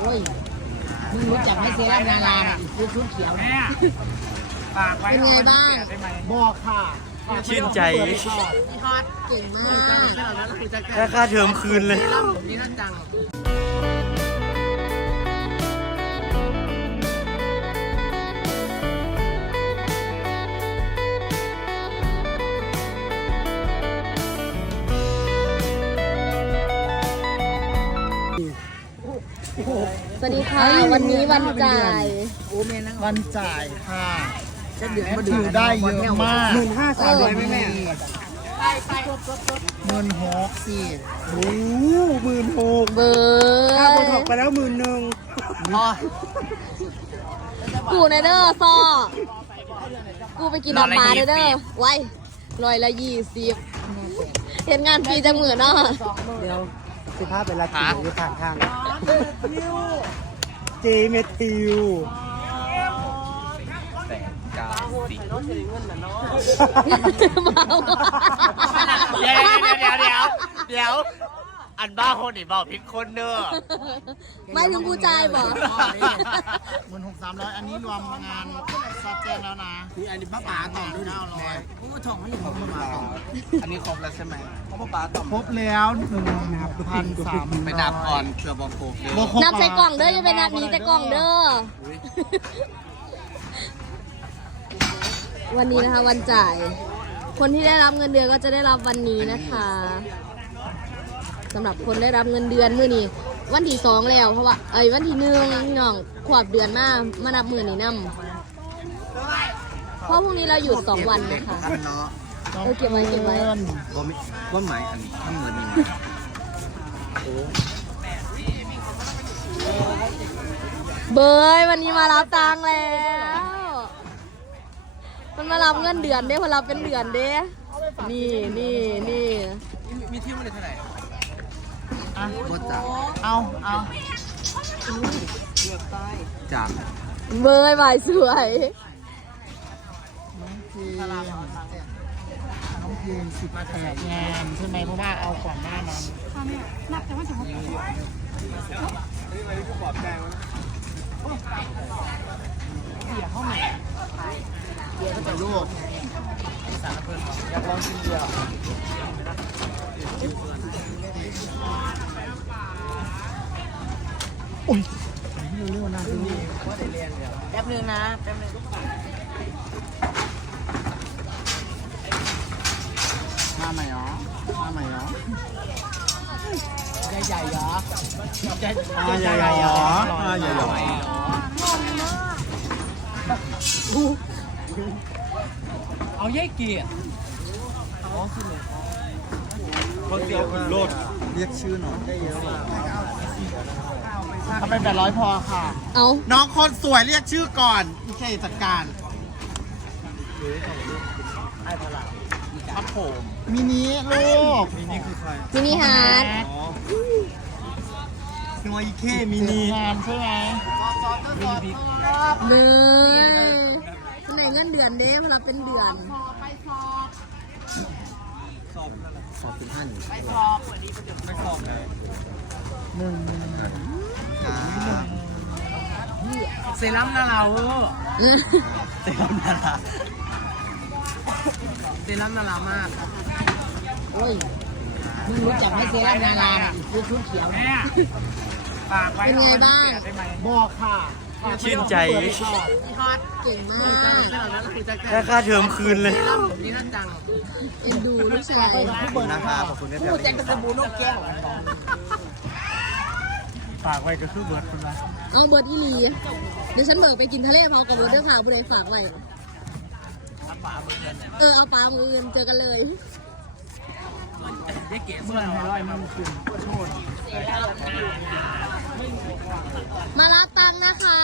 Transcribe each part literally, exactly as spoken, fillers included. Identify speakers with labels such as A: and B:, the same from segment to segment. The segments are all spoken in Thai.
A: อ้ยมึงรู้จักไหมเซรั่มนาราชุดชุดเขียวเนี่ยเป็นไงบ้างบอกค่ะ
B: ชื่นใจ
A: เก่งมาก
B: แค่ค่าเทอมคืนเลย
A: นี่น่าจังสวัสดีค่ะวันนี้วันจ่าย
C: วันจ่ายค่ะถือได้เยอะมากหมื่นห้าสามร้อยไหมแม่หมื่นหกสี่โอ้หมื่นหก
A: เบอร์
C: ค่าโบท็อกไปแล้วหมื่นหนึ่ง
A: กูในเด้อซอกูไปกินน้ำปลาเด้อไว้ลอยละยี่สิบเห็นงานฟรีจังเหมือนเนาะ
C: เดี๋ยวสิบห้าเป็นราคาอยู่ผ่านทางเจเมทิว
B: แต่กาสิเดี๋ยวเดี๋ยวเดี๋ยวเดี๋ยวอันบ้าคนนี่บอกพิษคนเนอะ
A: ไม่ถึงกูจ่ายบอก
C: หมื่นหกสามร้อยอันนี้รวมงานซอฟต์แวร์แล้วนะ
B: นี่อันนี้ป้าป๋าต่อด้วยนะร้อยกูถ่องให้อยู่ป้าป๋าต่ออันนี้ครบแล้วใช่ไหมป้าป๋าต่อ
C: ครบแล้วหนึ่งพันสาม
B: ไปนับก่อนเผื่อบอกโคกเด้อ
A: นับใส่กล่องเด้ออย่าไปนับนี้แต่กล่องเด้อวันนี้นะคะวันจ่ายคนที่ได้รับเงินเดือนก็จะได้รับวันนี้นะคะสำหรับคนได้รับเงินเดือนมื้อนี้วันที่สองแล้วเพราะว่าเอ้ยวันที่หนึ่งน้องขวบเดือนมามานับมื้อนี้นำเพราะพรุ่งนี้เราหยุดสองวันนะคะเออเก็บไว้เก็บไว้
B: ว่าหมายอันนี้ทั้งเงิน
A: เบยวันนี้มารับตังค์แล้วมันมารับเงินเดือนเด้พอเราเป็นเดือนเด้นี่นี่นี่
B: มีที่มันเลยเท่าไหร่
C: อ่ะเอาเอา
B: จาก
A: เบยใบสวย
C: น้องพีน้องพีสิบแปดงานใช่ไหมเพราะว่าเอาก่อนหน้านั้นค่ะแม่นับแต่ว่าจะเอาเดี๋ยวเข้ามาเดี๋ยวจะลูกอยากลองกินเดียวโอ้ยเร็วๆนะที่นี่
A: แป๊บนึงนะแป๊บนึง
C: มาใหม่หรอมาใหม่หรอ
A: ใหญ่ๆหรอ
C: ใหญ่ๆหรอใหญ่ๆหรอ
B: เอาเย่เกียร์คนเดียวคุณโลด
C: เรียกชื่อหน่อยได้เยอะมากเอาเป็นแปดร้อยพอค่ะ
A: เอา
C: น้องคนสวยเรียกชื่อก่อนไม่ใช่จัดการ
B: ครับผม
C: มินิลูกมินิคือใคร
A: มินิฮาร์ด
C: นัวอีเคมินิงานใช่ไหม
A: เลยคนไหนเงินเดือนเด้พอเราเป็นเดือน
B: สอบสอบเป็นท่าน
C: ไม่สอบไม่สอบเลยหนึ่ง
B: เซรั่มนาราเวอร์เซรั่มนาราเซรั่มนารามาก
A: โอ้ยมึงรู้จักไหมเซรั่มนาราชุดชุดเขียวเนี่ยเป็นไงบ้าง
C: บอกค่ะ
B: ชื่นใจ
A: เก่งมาก
B: แค่ค่าเทอมคืนเลย
A: นี่น่าจังเอ็นดูลูกชาย
B: ขอบคุณนะครับขอบคุณที่
A: พูดแจ็คกระบูนกแก้ว
C: ฝากไว้ก็คือเบิร์ดคุณนะ
A: เอาเบิร์ดอีลีเดี๋ยวฉันเบิร์ดไปกินทะเลพอกับเบิร์ดเด้อค่ะบุรีฝากไว้เออเอาปลามือเจอกันเลย
C: เมื่อให้ร้อยมันคืนโทษ
A: มารับตังค์นะคะ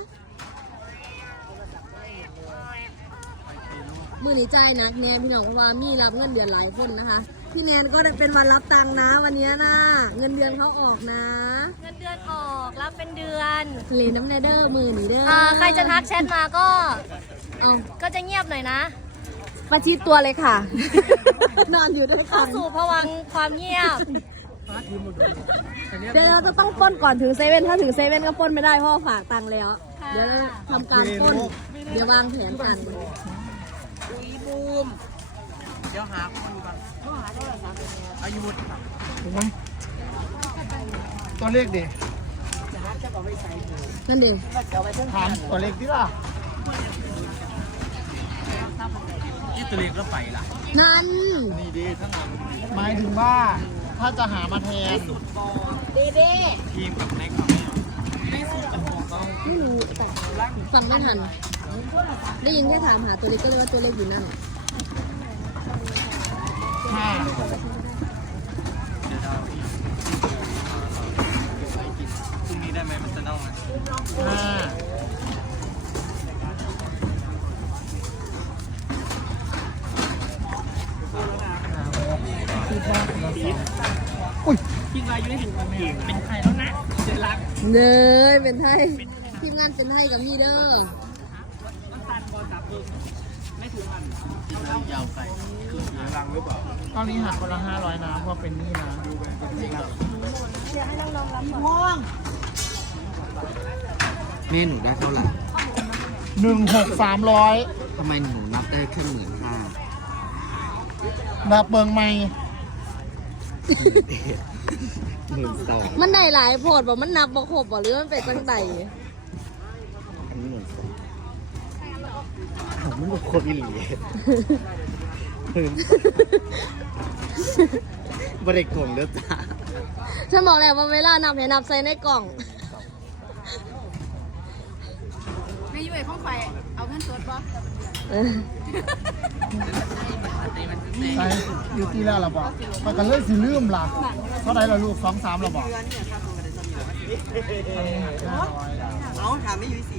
A: มือหนีใจนักแนนพี่น้องเพราะว่ามีรับเงินเดือนหลายคนนะคะพี่แนนก็ได้เป็นวันรับตังค์นะวันนี้นะเงินเดือนเขาออกนะ
D: เงินเดือนออกรับเป็นเดือน
A: เลน้ำเนเดอร์มือหนีเด้อ
D: ใครจะทักแชทมาก็
A: เอา
D: ก็จะเงียบหน่อยนะ
A: ประชิดตัวเลยค่ะนอนอยู่ด้วยกัน
D: เข้าสู่ภวังค์ความเงียบ
A: เดี๋ยวเราจะต้องปล้นก่อนถึงเซเว่นถ้าถึงเซเว่นก็ปล้นไม่ได้เพราะว่าฝากตังค์แล้ว เดี๋ยวเราทำการปล้นเดี๋ยววางแผนกัน
B: อุ้ยบูมเดี๋ยวหาคนก่อนอายุครับ
C: ถูกไหมตัวเลขดิ
A: นั่นดิ
C: ถามตัวเลขที่ล่ะ
B: ยี่ตัวเล็กแล้วไปล่ะ
A: นั่น
C: นี่ดีทั้งนั้นหมายถึงว่าถ้าจะหามาแทน
B: ทีมกับแน็กครับไม่สุดกับผมต้อง
A: ไม่รู้ฟังไม่ทัน ได้ยินแค่ถามหาตัวเล็กก็เลยว่าตัวเล็กอยู่นั่น
C: ห้า
B: เดี๋ยวเราพรุ่งนี้ได้ไหมมันจะเน่าไหม
C: ห้าอุ้ย
B: คิดว่าอยู่ในถึงวันนี้เป็นใครแล้วนะเจรัก
A: เลยเป็นไทยทีมงานเป็นไทยกับมีเดอร์
B: ยาวไปคือหารังหรือเปล่า
C: ตอนนี้หักคนละห้าร้อยนะเพราะเป็นหนี่นะ
B: แม่หนูได้เท่าไหร่
C: หนึ่งหกสามร้อย
B: ทำไมหนูนับได้แค่หมื่นห้า
C: แบบเบิงไม่
B: หมื่นสอง
A: มันได้หลายโพดบอกมันนับบอกครบบอกหรือมันเป็นจังได
B: อันนี้หมื่นสองผมไม่รู้โคตรอีหลีหมื่นบริกรเด้อจ้า
A: ฉันบอกแล้วว่าเวลานับให้นับใส่ในกล่อง
E: ไม่ยุ่ยข้องไฟเอาเงินสดบ่
A: เออ
C: ใช่ยูตีแล้วล่ะบอกมันก็เลยสิลืมล่ะเท่าไหร่ละลูกสองสามละบอก
B: เอาถามไม่ยุ้ยสิ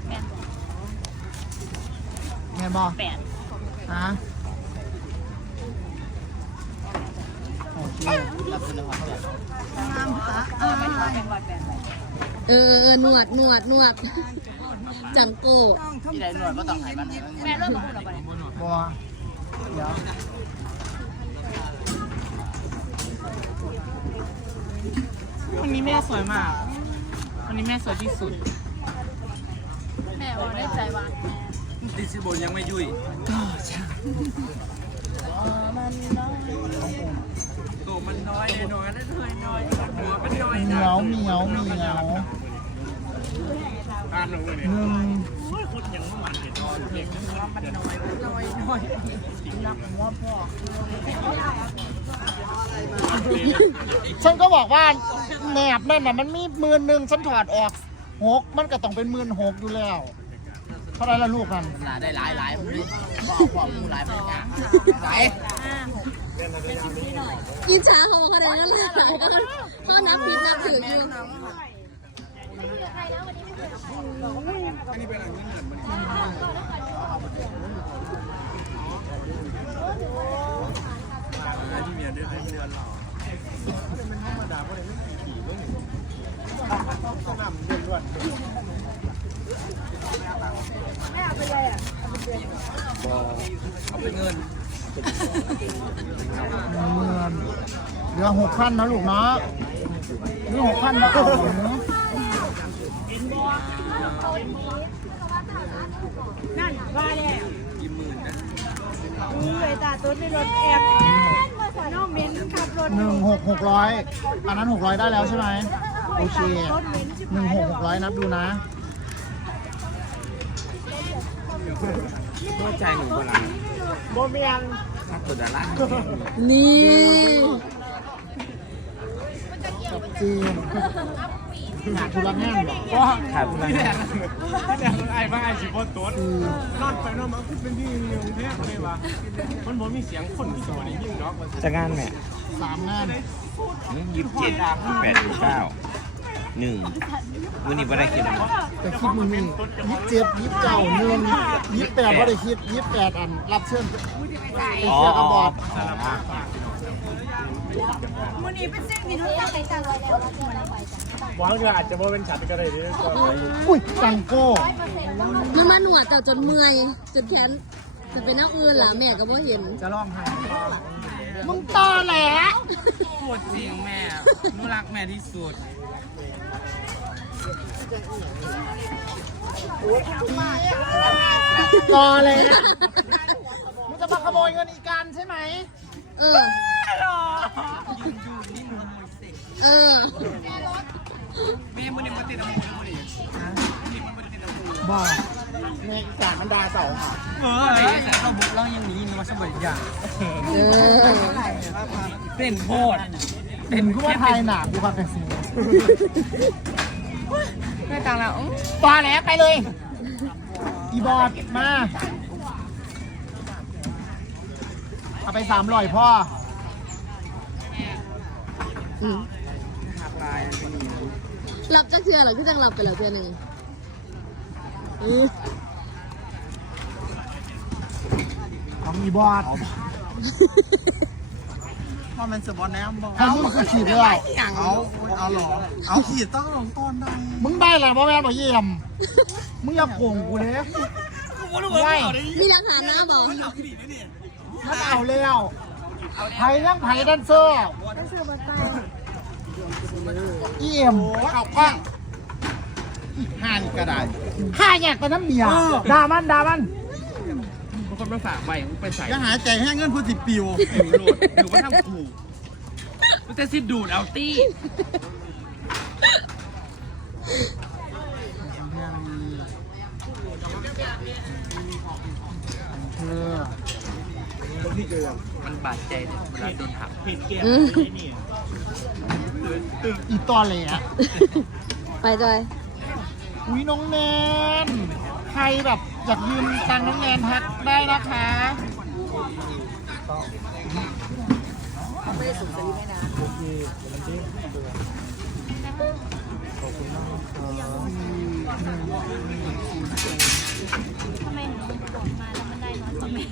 C: แม่บอกแปดฮะโอเค
B: รับเป็นรางวัลเท่าไหร่
A: เออเออหนวดหนวดหนวดจังโก้
B: ที่ไหนหน่วยก็ต้องหายบ้านไหนแม่เริ่มมาพูดอะไร
C: บอเดี๋ยว
B: วันนี้แม่สวยมาก วันนี้แม่สวยที่สุด
E: แม่บอกได้ใจว่า
B: ดิซิโบยังไม่ยุ่ยตัวมันน้อยน้อยนั่นเลยน้อยหัวมันน้อย
C: เหมียวเหมียวเหมียว
B: อ่านลงเลย
C: หนึ่ง
B: คุณยังไม่หวานเห็นน้อยเด็กว่ามันน้อยน้อยน้อยนักหัวพ่อ
C: ฉันก็บอกว่าแหนบนั่นน่ะมันมีหมื่นหนึ่งฉันถอดออกหกมันก็ต้องเป็นหมื่นหกอยู่แล้วเท่าไหรละลูกนั่น
B: หลายได้หลายหลายผมนี่พ่อพ่อมูหลายไปอย่างไหน
A: อิจฉาเขาบอกกันเลยนั่นเลยเขานับผิดนับถืออยู่
B: ที่เมียได้เดือนหรอเอาไปเงิน
C: เงินเหลือหกพันนะลูกเนาะเหลือหกพันนะเอาหนู
E: นั่นว่าแล้ว
B: กี่หมื่นนะ
E: อุ้ยตาต้นในรถแอบน้องเม้นขับรถ
C: หนึ่งหกหกร้อยอันนั้นหกร้อยได้แล้วใช่ไหมโอเคหนึ่งหกหกร้อยนับดูนะ
B: เข้าใจหนูบ้าง
C: โบเมียง
B: นักตัวดารา
A: นี่
C: กับจีนหาธุระแน่นบอก
B: ก็ขาดอะไรเนี่ยไอ้บ้าไอ้ชิบอนตัวรอดไปนอกมันเป็นที่กรุงเทพเลยวะมันบอกมีเสียงคนสวยยิ่งเนาะจะงานแม่
C: สามงาน
F: ยี่สิบเจ็ดแปดสิบเก้าหนึ่งวันนี้ไม่ได้คิดอะไร
C: แต่คิดมึงนี่ยี่สิบเจ็ดยี่สิบเก้าหนึ่งยี่สิบแปดก็ได้คิดยี่สิบแปดอันรับเชิญไปเชียร์กับบอร์ด
E: มื้อนี้เป็นสิ่งที่ทุกท่านได้ตั้งไว้แล้ว
B: หวังว่าอาจจะว่าเป็นฉันก็ได้ด้วย
C: อุ้ยตังโก้
A: มันมาหนวดแต่จนเมื่อยจนแขนจะเป็นหน้าอื่นล่ะแม่ก็บ่เห็น
C: จะร้องไห้มึงตอแหล
B: พูดจริงแม่หนูรักแม่ที่สุด
C: ตอแหลมึงจะมาขโมยเงินอีกันใช่ไหม
A: เออเออ
B: แม่มันยังมาติดน้ำมูกเลย
C: บ้าเมฆสารมันดาเสาค่ะ
B: เออแต่เราบุกเรายังนี้มาสมัยอย่าง
A: เออ
B: เป็นโคตร
C: เห็นกูว่าไทยหนากูครับแต่สิ
B: แม่ตังแล้ว
C: ตอแหลไปเลยอีบอดมาเอาไปสามร้อยพ่อ
A: อืมหลับจักเทือเหรอคือจังหลับไปแล้วเทือหนึ่งอือ
C: ของอีบอด
B: พอมันสบอนแนมบอก
C: ถ้ามึงคือขีดเลย
B: เอาเอาหรอเอาขีดต้องลงต้นได้
C: มึงได้แหละพ่อแม่บอกเยี่ยมมึงอย่าโกงกูเลยไม่
A: มีหลักฐานนะบอก
C: มันเอาแล้วไผ่ยังไผ่ดันเซอร์
E: ก็ซื้อบัตรไป
C: เยี่ยมเอาข้าง
B: ห้านี่ก็ได้
C: ข้าแยกกับน้ำเมียด่ามันด่ามัน
B: บางคนมาฝากใบไปใส่ยังหาใจให้เงินพูดสิปิวปิวโหลดหรือว่าทำถูกมันจะสิดูดเอาตี้
C: เออ
B: มันบาดใจเวลาโดนหัก
A: อืม
C: อีตอแหล
A: ไปจอย
C: อุ้ยน้องแนนใครแบบอยากยืมตังค์น้องแนนทักได้นะคะโอเคมันเด้ง
D: ทำไมหนูบอกมาแล้วมันได้น้อยกว่าแม่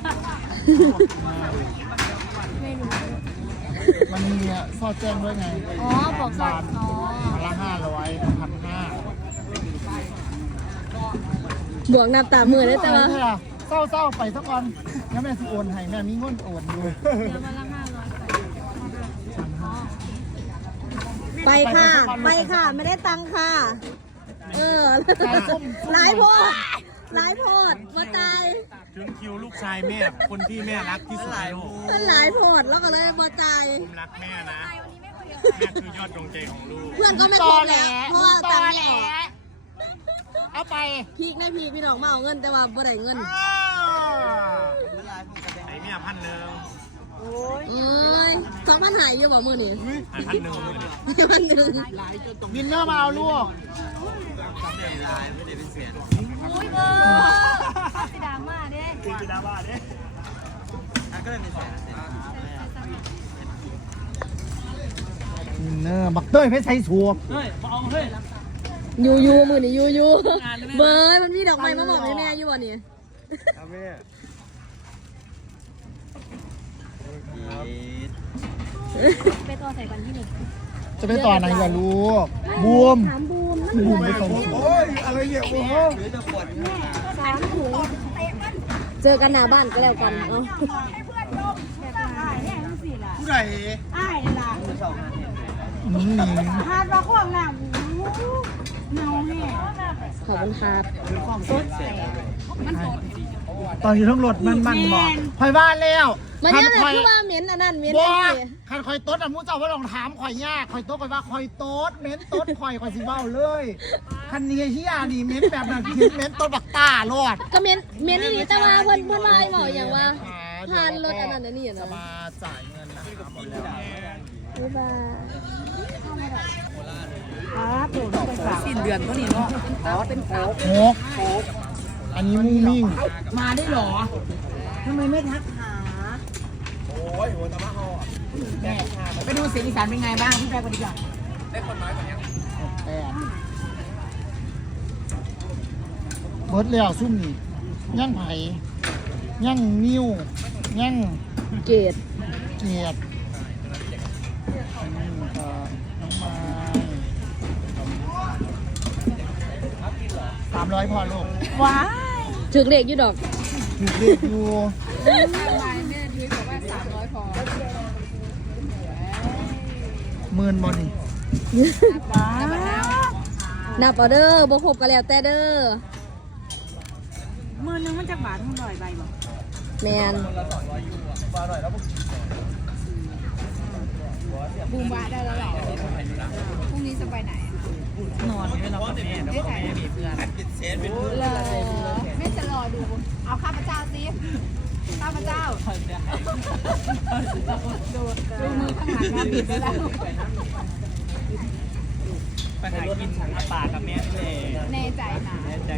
D: ไม่รู้
C: มันมีซอดแจ้งด้วยไง
D: อ๋อ บอกก่อนอ๋อ
C: พันละห้าร้อยพันห้า
A: บวกนับตามมือได้แต่ว่า
C: เศร้าเศร้าๆไปสักวันแล้วแม่สิโอนให้แม่มีเงินโอนอยู่
D: เดี๋ยววันละห้าร้อยก่อนอ๋อ
E: ไปค่ะ ไปค่ะ ไม่ได้ตังค่ะ
A: เออหลายโพดหลายโพดมาตาย
B: ถึงคิวลูกชายแม่คนที่แม่รักที่สุดในโลก
A: มันหลายโพดแล้วก็เลยมาตาย
B: ผมรักแม่นะแม่คือยอดดวงใจของลูก
A: เพื่อนก็ไม่ครบแล้วเพราะว่าตังค์ไม่ออก
C: เอาไป
A: พีกในพีกพี่น้องมาเอาเงินแต่ว่าบ่ได้เงิน
B: ไอ้เมียพันหนึ่ง
A: เอ้ยสองพันหายอยู่บ่มือนี่
B: ไอ้พันหนึ่งเลย
A: พันหนึ่ง
C: บินเนอร์มาเอาลูก
D: อุ้ยเบอร์สิดราม่าเด้
C: บินเนอร์บักเต้ยเพชรไทยสัว
A: ยูยูมือนี่ยูยูเบยมันมีดอกไม้มาบอกให้แม่อยู่บ่นี่
B: แม่
D: ไปตัวใส่กันที่หนึ่ง
C: จะไปต่อไหนกับลูกบูม
E: ถามบูมนั่น
C: บูมไปส่ง
B: โอ้ยอะไรเนี่ยโอ้โห
E: สามถุง
A: เจอกันหน้าบ้านก็แล้วกันเอ้า
B: ผู้ใด
E: อ้ายล่ะ
C: หนิงหนิง
E: หาดว่าข้างหน้าเนาแม่
A: ขอบคุณครับ
C: ตอนอยู่ทั้งรถมันมันบอกคอยบ้านแล้ว
A: มันยังไง
C: คอย
A: คือว่าเหม็นอันนั้นเหม็น
C: บ
A: อั
C: อน ก
A: นี้
C: คันคอยโต๊ดอ่ะมูเจ้าว่าลองถามคอยยากคอยโต๊ดคอยว่าคอยโต๊ดเม้นโต๊ดคอยคอยสิเบ้าเลยคันนี้เฮียนี่เม้นแบบนั้นคิดเม้นโต๊ดบักตาโลด
A: ก็เหม็นเหม็นนี่แต่ว่าเพิ่นเพิ่นว่าให้บอกอย่างว่าทานรถอันนั้นอันนี้
C: จะ
A: นะ
C: มาจ่ายเงินนะครับหมดแล้ว
A: บ๊ายบาย
E: ครับผมไปฝาก
B: สิ้นเดือนเท่านี้เนาะ
C: หกอันนี้มูมิ่ง
B: มาได้หรอ
E: ทำไมไม่ทักหา
B: ไปดูเสียงอีสานเป็นไงบ้างพี่แป๊กดีกว่า
C: แปดเบิร์ดแล้วซุ่มนี่ย่างไผ่ย่างนิ้วย่าง
A: เกต
C: เกียรติอันนี้ก็น้องไม้สามร้อยพอลูก
E: ว้าย
A: ถึกเลขอยู่ดอก
C: ถูกเรียกอยู่
E: แม่ดื้อบอกว่าสามร้อยพอ
C: หมื่นบ่นี่
A: นับเอาเด้อบ่ครบก็แล้วแต่เด้อ
E: มือนึงมันจะบาทมันลอยใบบ่
A: แมน
D: บูมบาได้แล้วหรอพรุ่งนี้จะไปไหน
E: นอนไม่นอนกับแม่แล้วก็แม่มีเพื่อน
D: เลยแม่จะรอดู เอาข้าพเจ้าสิข้าพเจ้าดูดูมือข้างหลังนะบิดได้แล้ว
E: ไปหากินอาปากับแม่เลย
D: แน่ใจนะ
E: แน่ใจ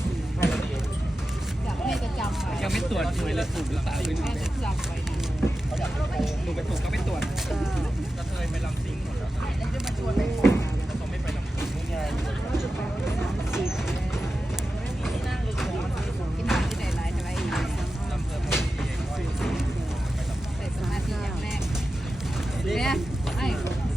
D: จากแม่จะจำไว้
E: ยังไม่ตรวจเลยเลยถูกหรือเปล่า
D: แม่จะจำไว้นะ
E: ถูกไปถูกก็ไม่ตรวจก็เคยไปลำซิงหมดแล้วต้องไม่ไปลำซิง
D: กินหนักที่ไหนไรจะไปอีกใส่สมาธิอย่างแรกเนี่ยไอ้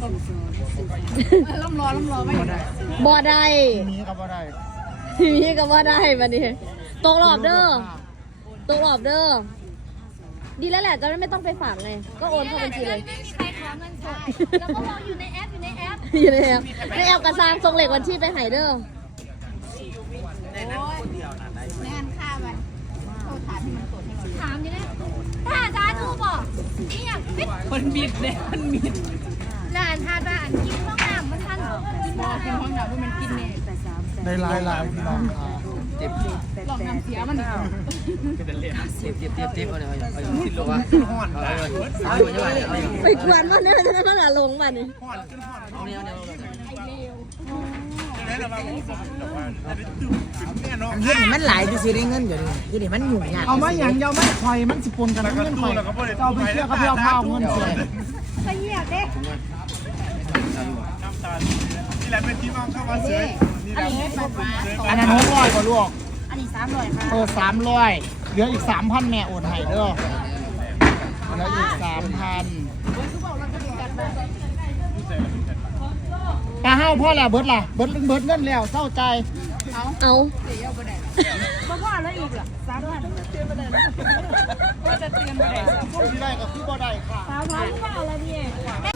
D: ล้มรอล้มรอไม่ได้
A: บ่ได้
C: ทีนี้ก็บ่ได้
A: ทีนี้ก็บ่ได้บัดนี้ตกรอบเด้อตกรอบเด้อดีแล้วแหละจะได้ไม่ต้องไปฝากไงก็โอนเข้าบัญชีเลย
D: ไม่มีใครขอเงินสดแล้วก็รออยู่ในแอปอยู่ในแอป
A: อยู่ในแอปในแอปกระซางส่งเหล็กวันที่ไปให้เด้อ
D: โอ้ยแน่นค่าไปโทษถามที่มันตรวจให้เราถามอยู่เนี่ยถ้าอาจารย์ทูบอกนี่อย่างปิด
E: คนบิดเลยคนบิด
D: หลานทานมาอันกินห้องน้ำมันทันกินบอกกินห้องน้ำว่ามันกินเนี่ย
C: ได้หลายหลายพี่น้องค่ะ
D: ลองน้ำเสียมัน
E: เจ็บเจ็บเจ็บเจ็บเอาเลยเอาเลยติดลมอ่ะเอาเลยเอาเลยเอาเลย
A: ไปกวนมันเนี่ยจะได้มันละลงมันนี่
E: เอาเนี่ยเอาเนี่ย
G: เฮ็ดให้มันหลายที่สิได้เงินเดี๋ยวนี้เฮ็ดให้มันยุ่งยาก
C: เอามาอย่างเดียวไม่ข่อยมันสิปนกันกับเงินข่อยเอาไปเชื่อกับเพื่อพาวเงินเสีย
D: ไปเหยียบเด้
B: นี่แหละเป็นที่มาเข้ามาซื้อนี่แหละ
C: อันนั้นหกร้อยกว่าลูก
D: อันนี้สามร้อยค่ะ
C: เออสามร้อยเหลืออีกสามพันแม่โอนให้เด้อเหลืออีกสามพันตาเฮ้าพ่อแล้วเบิดล่ะเบิดเบิดเงินแล้วเศร้าใจ
A: เอา
E: บ่ว่าแล้วอีกล่ะสามพันเตือนมาได้แล้วว่าจะเตือนมาได้
C: คนที่ได้กับคือบ่ได้ค่ะ
E: สามพันว่าอะไรเนี่ย